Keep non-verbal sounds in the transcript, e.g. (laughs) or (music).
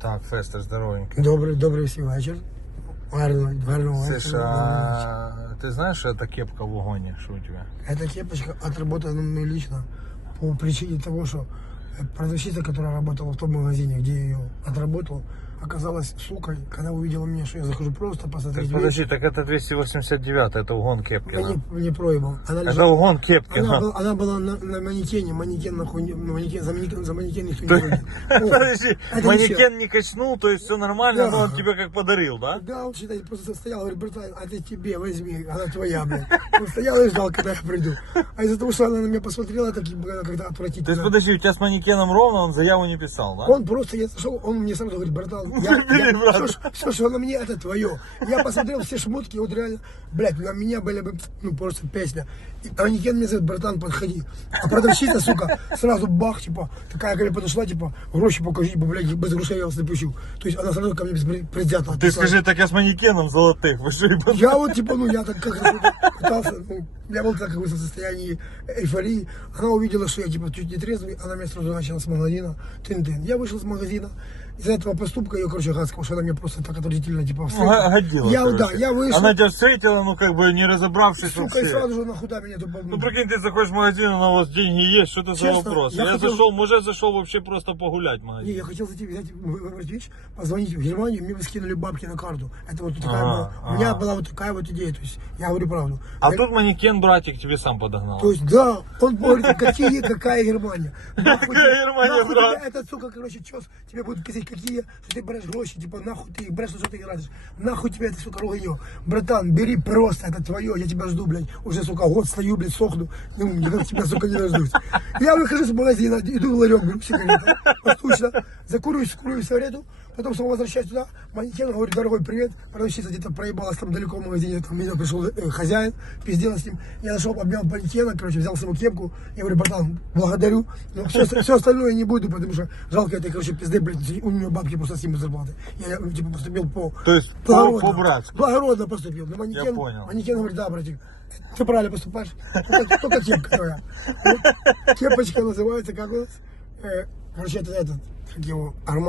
Так, Фестер, здоровенький. Добрий, добрий всім вечір. Гарного, гарного вечора. а ты знаешь, что это кепка в вагоне, что у тебя? Эта кепочка отработана мной лично по причине того, что продавщица, которая работала в том магазине, где я ее отработал, оказалась сукой, когда увидела меня, что я захожу просто Так, посмотреть подожди, так это 289, это угон кепки. Мне, на. мне проебом. Она, Это лежала- угон кепки. она, она была на, на манекене, манекен нахуй, не- на манекен, за манекен, за манекен никто не ходит. (laughs) Подожди, Это манекен не качнул, то есть все нормально, но он тебе как подарил, да? Да, он, считай, просто стоял, говорит, братан, а ты тебе возьми, она твоя, блядь. Он стоял и ждал, когда я приду. А из-за того, что она на меня посмотрела, таким, когда То есть, отвратительно. подожди, у тебя с манекеном ровно, он заяву не писал, да? Он просто, я зашел, он мне сразу говорит, братан, я, Бери, брат. все, что на мне, это твое. Я посмотрел все шмотки, вот реально, блядь, на меня были бы, ну, просто песня. И манекен мне говорит, братан, подходи. А продавщица, сука, сразу бах, типа, такая, говорит, подошла, типа, гроши покажи, типа, блядь, без грошей я вас не пущу. То есть она сразу ко мне без предвзято. Ты скажи, так я с манекеном золотых, вы что? Я вот, типа, ну, я так как-то пытался, ну, я был так, как бы, в состоянии эйфории. Она увидела, что я, типа, чуть не трезвый, она меня сразу начала с магазина, тын-тын. Я вышел с магазина, из-за этого поступка ее, короче, гадского, что она меня просто так отвратительно, типа, Ну, встретила. годилось, Я, да, я вышел, Она тебя встретила, ну как бы не разобравшись сука, и вообще. сразу же нахуй меня тупо, Ну прикинь, ты заходишь в магазин, а у вас деньги есть, что это за Честно, вопрос? я Я, хотел- зашел, может зашел вообще просто погулять в Не, магазин. я хотел зайти, взять, вещь, позвонить в Германию, мне бы скинули бабки на карту. Это вот такая Ага, была, у меня была вот такая вот идея, то есть, я говорю правду. А Я- тут манекен братик тебе сам подогнал. То есть, да, он говорит, какие, какая Германия. (laughs) Какая Германия, брат? этот, сука, короче, чес, тебе будут писать, какие, что ты берешь гроши, типа, нахуй ты их берешь, что ты играешь. Нахуй тебе это, сука, руганье. Братан, бери просто, это твое, я тебя жду, блядь. Уже, сука, год стою, блядь, сохну, ну, никак тебя, сука, не дождусь. Я выхожу с магазина, иду в ларек, беру сигареты, послушно, закурю, скурю сигарету, потом снова возвращаюсь туда, манекен говорит, дорогой, привет, продавщица где-то проебалась там далеко в магазине, там меня пришел э, хозяин, пиздела с ним, я зашел, обнял манекена, короче, взял свою кепку, я говорю, братан, благодарю, но все, все остальное не буду, потому что жалко этой, короче, пизды, блядь, у нее бабки просто с ним зарплаты. Я, ну, типа, поступил по... То есть по- благородно. по-братски. Благородно поступил. Но манекен, Я понял. манекен говорит, да, братик, ты правильно поступаешь, только, только кепка твоя. Кепочка называется, как у нас? Э, Короче, это этот, как его, Арман.